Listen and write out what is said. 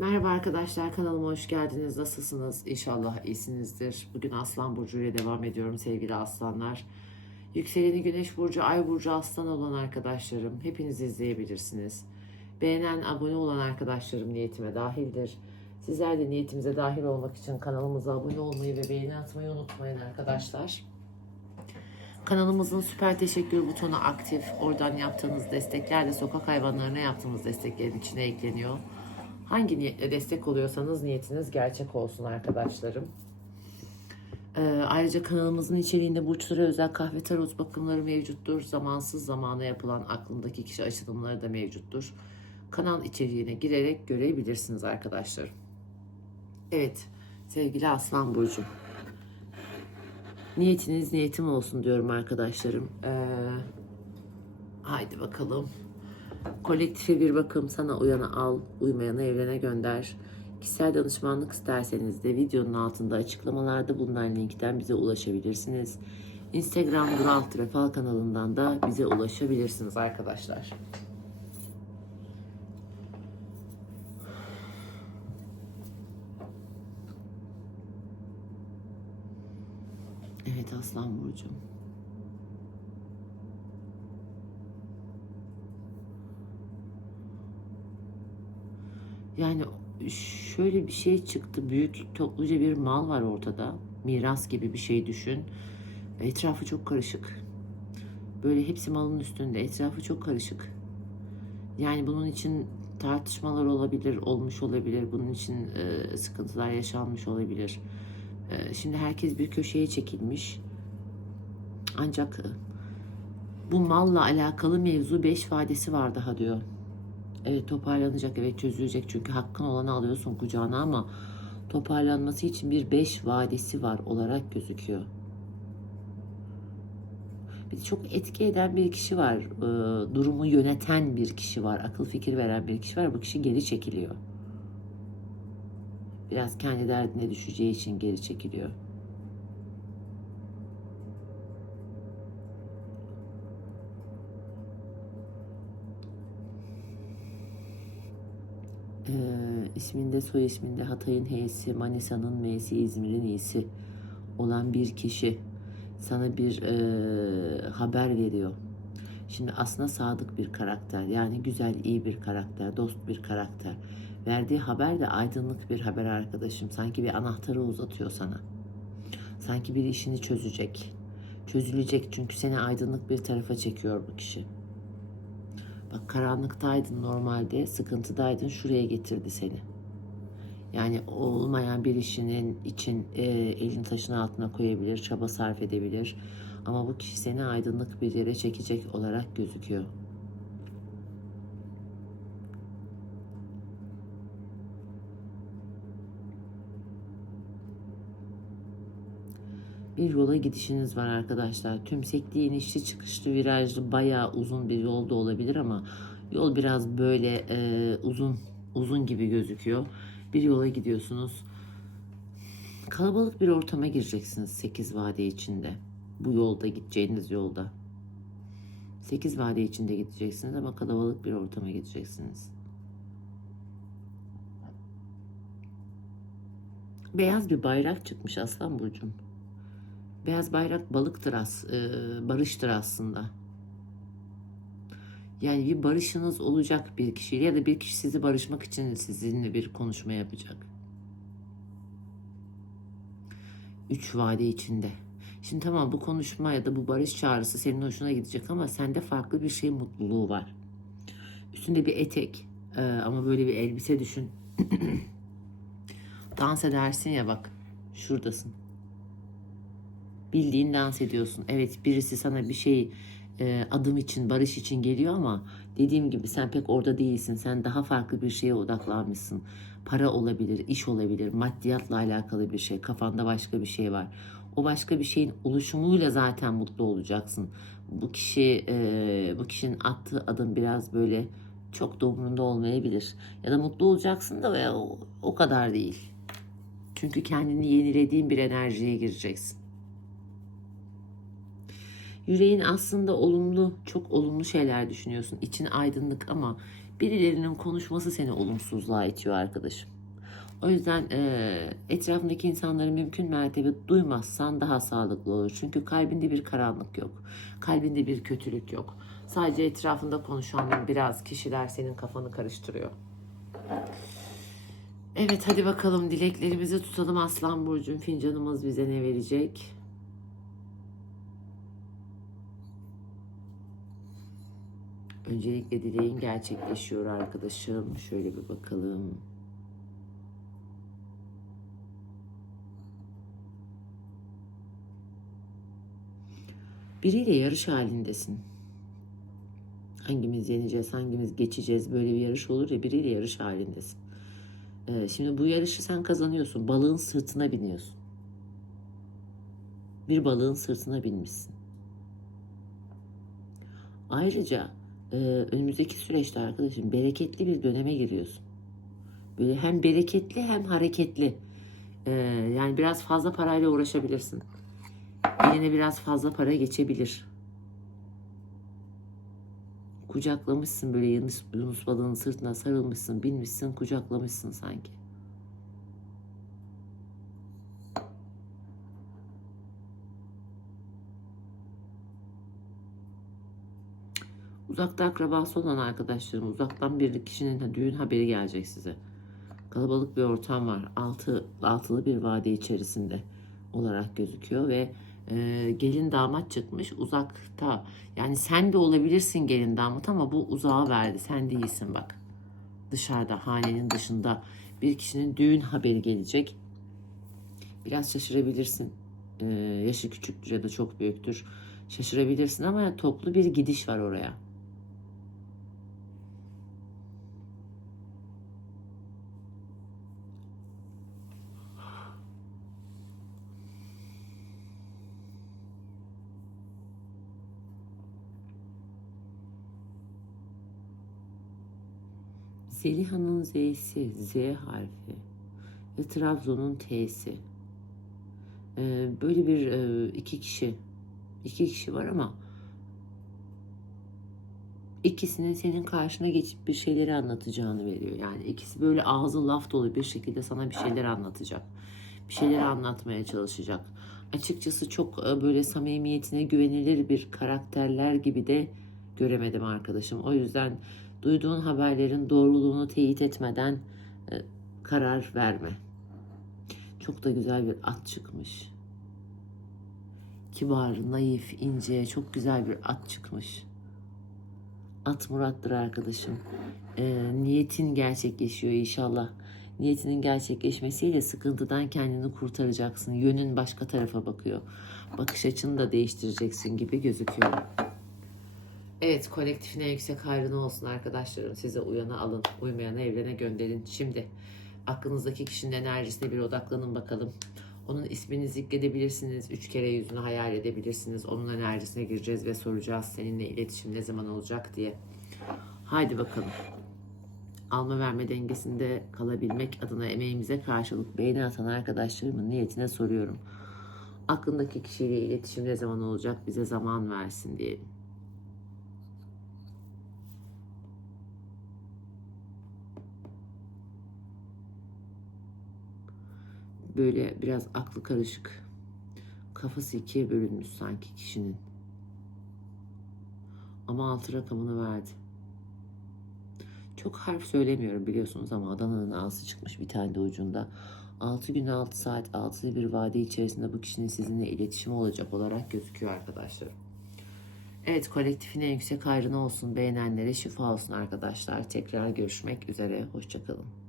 Merhaba arkadaşlar kanalıma hoş geldiniz. Nasılsınız? İnşallah iyisinizdir. Bugün Aslan Burcu ile devam ediyorum sevgili aslanlar. Yükseleni Güneş Burcu, Ay Burcu Aslan olan arkadaşlarım hepiniz izleyebilirsiniz. Beğenen, abone olan arkadaşlarım niyetime dahildir. Sizler de niyetimize dahil olmak için kanalımıza abone olmayı ve beğeni atmayı unutmayın arkadaşlar. Kanalımızın süper teşekkür butonu aktif. Oradan yaptığınız destekler de sokak hayvanlarına yaptığımız desteklerin içine ekleniyor. Hangi niyetle destek oluyorsanız niyetiniz gerçek olsun arkadaşlarım. Ee, ayrıca kanalımızın içeriğinde burçlara özel kahve tarot bakımları mevcuttur. Zamansız zamana yapılan aklındaki kişi açılımları da mevcuttur. Kanal içeriğine girerek görebilirsiniz arkadaşlarım. Evet sevgili Aslan Burcu. Niyetiniz niyetim olsun diyorum arkadaşlarım. Ee, haydi bakalım. Kolektife bir bakım sana uyanı al, uymayanı evrene gönder. Kişisel danışmanlık isterseniz de videonun altında açıklamalarda bulunan linkten bize ulaşabilirsiniz. Instagram Dural Trefal kanalından da bize ulaşabilirsiniz arkadaşlar. Evet Aslan Burcu'm. Yani şöyle bir şey çıktı. Büyük topluca bir mal var ortada. Miras gibi bir şey düşün. Etrafı çok karışık. Böyle hepsi malın üstünde. Etrafı çok karışık. Yani bunun için tartışmalar olabilir, olmuş olabilir. Bunun için e, sıkıntılar yaşanmış olabilir. E, şimdi herkes bir köşeye çekilmiş. Ancak e, bu malla alakalı mevzu beş vadesi var daha diyor. Evet toparlanacak, evet çözülecek çünkü hakkın olanı alıyorsun kucağına ama toparlanması için bir beş vadesi var olarak gözüküyor. De çok etki eden bir kişi var, ee, durumu yöneten bir kişi var, akıl fikir veren bir kişi var. Bu kişi geri çekiliyor. Biraz kendi derdine düşeceği için geri çekiliyor. Ee, isminde soy isminde Hatay'ın H'si, Manisa'nın M'si, İzmir'in İ'si olan bir kişi sana bir e, haber veriyor. Şimdi aslında sadık bir karakter yani güzel iyi bir karakter, dost bir karakter. Verdiği haber de aydınlık bir haber arkadaşım. Sanki bir anahtarı uzatıyor sana. Sanki bir işini çözecek. Çözülecek çünkü seni aydınlık bir tarafa çekiyor bu kişi. Bak karanlıktaydın normalde, sıkıntıdaydın, şuraya getirdi seni. Yani olmayan bir işinin için e, elin taşın altına koyabilir, çaba sarf edebilir. Ama bu kişi seni aydınlık bir yere çekecek olarak gözüküyor. Bir yola gidişiniz var arkadaşlar. Tümsekli, inişli, çıkışlı, virajlı, bayağı uzun bir yolda olabilir ama yol biraz böyle e, uzun uzun gibi gözüküyor. Bir yola gidiyorsunuz. Kalabalık bir ortama gireceksiniz 8 vade içinde. Bu yolda gideceğiniz yolda. 8 vade içinde gideceksiniz ama kalabalık bir ortama gideceksiniz. Beyaz bir bayrak çıkmış Aslan Burcu'm. Beyaz bayrak balıktır as, e, barıştır aslında. Yani bir barışınız olacak bir kişiyle ya da bir kişi sizi barışmak için sizinle bir konuşma yapacak. Üç vade içinde. Şimdi tamam bu konuşma ya da bu barış çağrısı senin hoşuna gidecek ama sende farklı bir şey mutluluğu var. Üstünde bir etek e, ama böyle bir elbise düşün. Dans edersin ya bak şuradasın bildiğin dans ediyorsun. Evet birisi sana bir şey e, adım için, barış için geliyor ama dediğim gibi sen pek orada değilsin. Sen daha farklı bir şeye odaklanmışsın. Para olabilir, iş olabilir, maddiyatla alakalı bir şey, kafanda başka bir şey var. O başka bir şeyin oluşumuyla zaten mutlu olacaksın. Bu kişi, e, bu kişinin attığı adım biraz böyle çok da umurunda olmayabilir. Ya da mutlu olacaksın da o, o kadar değil. Çünkü kendini yenilediğin bir enerjiye gireceksin. Yüreğin aslında olumlu, çok olumlu şeyler düşünüyorsun. İçin aydınlık ama birilerinin konuşması seni olumsuzluğa itiyor arkadaşım. O yüzden e, etrafındaki insanları mümkün mertebe duymazsan daha sağlıklı olur. Çünkü kalbinde bir karanlık yok. Kalbinde bir kötülük yok. Sadece etrafında konuşan biraz kişiler senin kafanı karıştırıyor. Evet hadi bakalım dileklerimizi tutalım Aslan Burcu'nun fincanımız bize ne verecek? Öncelikle dileğin gerçekleşiyor arkadaşım. Şöyle bir bakalım. Biriyle yarış halindesin. Hangimiz yeneceğiz, hangimiz geçeceğiz böyle bir yarış olur ya biriyle yarış halindesin. Ee, şimdi bu yarışı sen kazanıyorsun. Balığın sırtına biniyorsun. Bir balığın sırtına binmişsin. Ayrıca e, önümüzdeki süreçte arkadaşım bereketli bir döneme giriyorsun. Böyle hem bereketli hem hareketli. Ee, yani biraz fazla parayla uğraşabilirsin. Eline biraz fazla para geçebilir. Kucaklamışsın böyle Yunus, Yunus balığının sırtına sarılmışsın, binmişsin, kucaklamışsın sanki. Uzakta akrabası olan arkadaşlarım, uzaktan bir kişinin düğün haberi gelecek size. Kalabalık bir ortam var. Altı, altılı bir vade içerisinde olarak gözüküyor ve e, gelin damat çıkmış uzakta. Yani sen de olabilirsin gelin damat ama bu uzağa verdi. Sen değilsin bak. Dışarıda, hanenin dışında bir kişinin düğün haberi gelecek. Biraz şaşırabilirsin. E, yaşı küçüktür ya da çok büyüktür. Şaşırabilirsin ama toplu bir gidiş var oraya. Zeliha'nın Z'si, Z harfi ve Trabzon'un T'si. Ee, böyle bir e, iki kişi, iki kişi var ama ikisinin senin karşına geçip bir şeyleri anlatacağını veriyor. Yani ikisi böyle ağzı laf dolu bir şekilde sana bir şeyler anlatacak. Bir şeyler anlatmaya çalışacak. Açıkçası çok e, böyle samimiyetine güvenilir bir karakterler gibi de göremedim arkadaşım. O yüzden duyduğun haberlerin doğruluğunu teyit etmeden e, karar verme. Çok da güzel bir at çıkmış. Kibar, naif, ince, çok güzel bir at çıkmış. At Murat'tır arkadaşım. E, niyetin gerçekleşiyor inşallah. Niyetinin gerçekleşmesiyle sıkıntıdan kendini kurtaracaksın. Yönün başka tarafa bakıyor. Bakış açını da değiştireceksin gibi gözüküyor. Evet kolektifine yüksek hayrına olsun arkadaşlarım. Size uyanı alın, uymayanı evrene gönderin. Şimdi aklınızdaki kişinin enerjisine bir odaklanın bakalım. Onun ismini zikredebilirsiniz. Üç kere yüzünü hayal edebilirsiniz. Onun enerjisine gireceğiz ve soracağız seninle iletişim ne zaman olacak diye. Haydi bakalım. Alma verme dengesinde kalabilmek adına emeğimize karşılık beğeni atan arkadaşlarımın niyetine soruyorum. Aklındaki kişiyle iletişim ne zaman olacak bize zaman versin diyelim. Böyle biraz aklı karışık. Kafası ikiye bölünmüş sanki kişinin. Ama altı rakamını verdi. Çok harf söylemiyorum biliyorsunuz ama Adana'nın ağzı çıkmış bir tane de ucunda. 6 gün 6 saat 6'lı bir vade içerisinde bu kişinin sizinle iletişimi olacak olarak gözüküyor arkadaşlar. Evet kolektifine yüksek hayrına olsun beğenenlere şifa olsun arkadaşlar. Tekrar görüşmek üzere. Hoşçakalın.